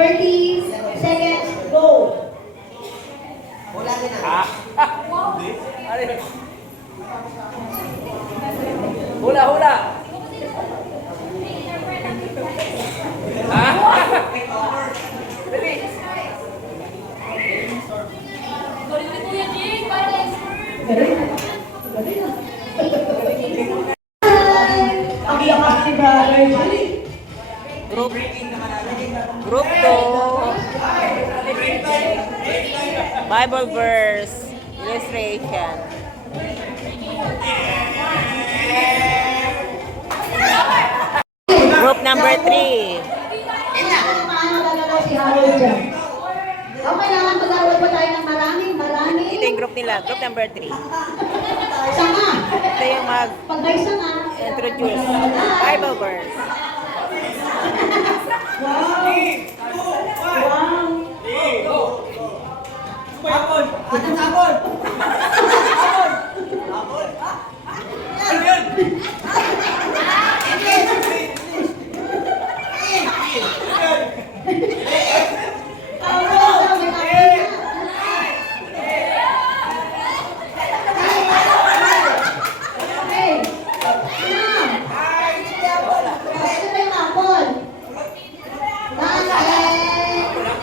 30 seconds, go. Wala din Ah. Hula, hula. Ah. Dali. Ang lakas ni Brother Johnny. Group 2. Bible verse illustration. Group number 3. Paano gagalaw si Harold dyan? O kailangan mag-aral pa tayo ng marami. Ito yung group nila. Group number 3. Sama. Ito yung Pag may sama. mag-introduce Bible verse. Wow. Hapon! Anong hapon? Ano yun?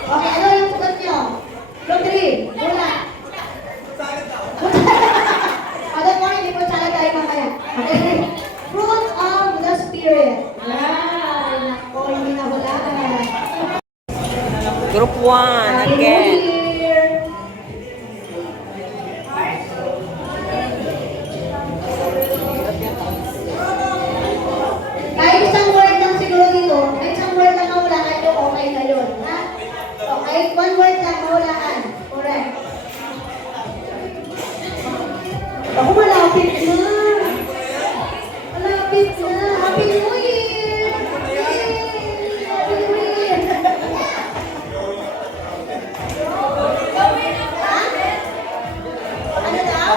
Okay, ano yung sagot nyo? Group 3, wala. Pagod mo, hindi po sana tayo mamaya. Okay. Fruit of the Spirit. Ay, nako, hindi na wala. Group 1 again. Kahit isang word lang siguro dito, kahit isang word lang mahulaan, ito okay na yun. Ha? Okay, one word lang mahulaan. Correct. Ako malapit na. Malapit na. Happy New Year! Yay! Happy New Year! Ha? Ano daw?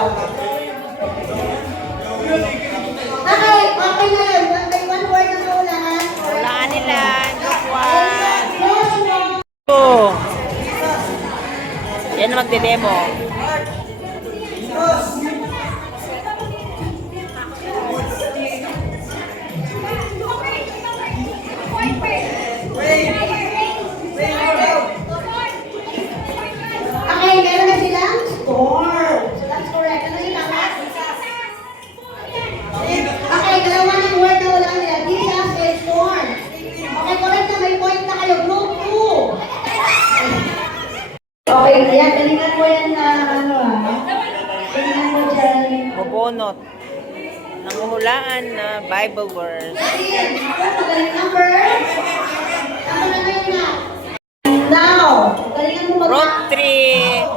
Okay, okay na yun. One word na mahulaan. Hulaan nila. Group 1. Yes, ma'am. Oh. Yan ang magde-demo. Okay, meron na silang storm. So that's correct. Ano yung tama? Okay, dalawa ng word na wala nila. Jesus and storm. Okay, correct na. May point na kayo. Group 2. Okay, ayan. Galingan mo yan na ano galingan mo dyan. Bubunot. Nanguhulaan na Bible verse. Magaling number. Number na ngayon na. Now, galingan mo Group 3.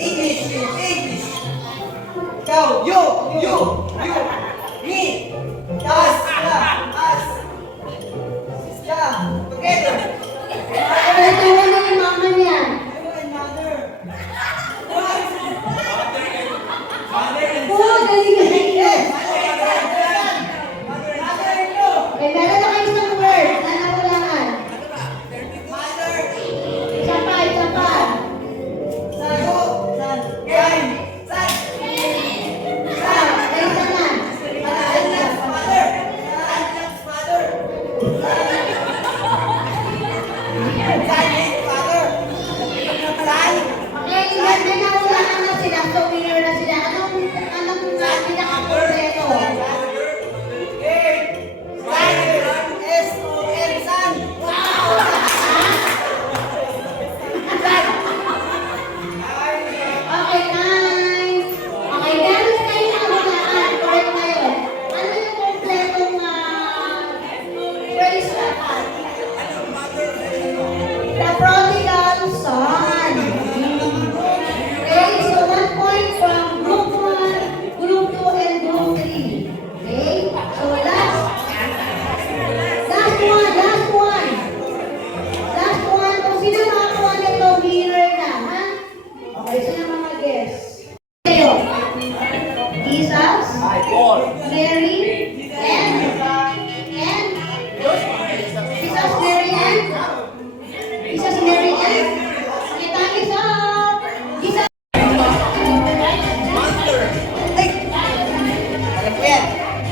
English! English! Ikaw! You! Me! Us! Us! Siya! Together! Ito na yung mama niya. Oh, galing.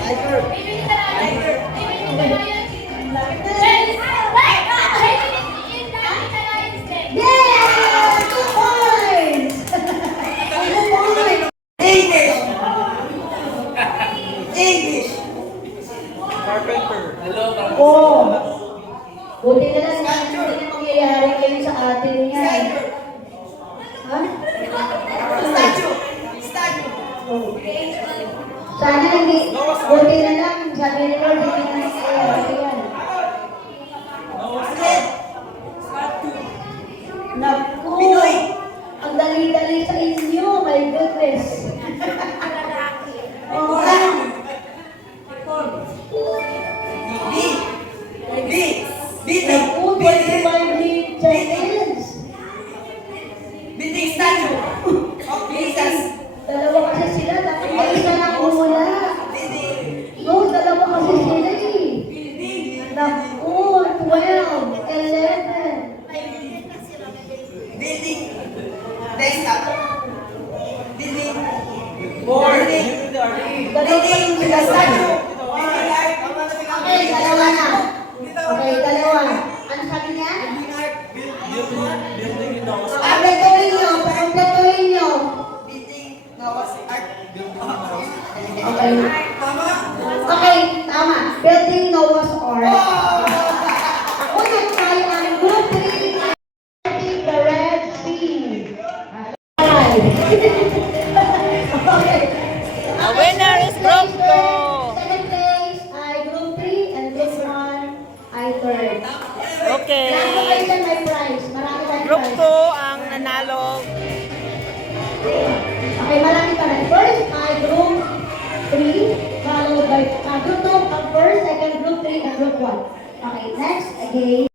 Yeah! 2 points! 2 points! English. English. Oh! Buti na lang hindi na mangyayari kayo sa atin yan. Ha? Statue. Statue. Sana hindi, buti na lang, sabi ni Lord, hindi na mangyayari yan. Sled. Naku! Pinoy. Ang dali-dali sa inyo, my goodness. Oh, B. B. Building. naku, 25 seconds. Building statue. Of Jesus. Dalawa kasi sila, dapat may isa na umula. Building. No, dalawa kasi sila eh. Naku, 12, 11. Building. Desktop. Building. Building. Building. Statue. Building art. Okay, dalawa na. Okay, dalawa. Ano sabi niya? Pagpatuloy nyo, pagpatuloy nyo. Building. Noah's Ark. Okay. Tama. Okay, tama. Building Noah's Ark. Ako nag-try ang group 3, the Red Sea. Five. Okay. The winner is Group 2. Second place ay group 3 and group 1 ay third. Okay. Lahat po kayo dyan may prize. Marami tayong Group prize. 2 ang nanalo. Okay, marami pa rin. First ay group 3, followed by group 2 ang first, second group 3, and group 1. Okay, next, again.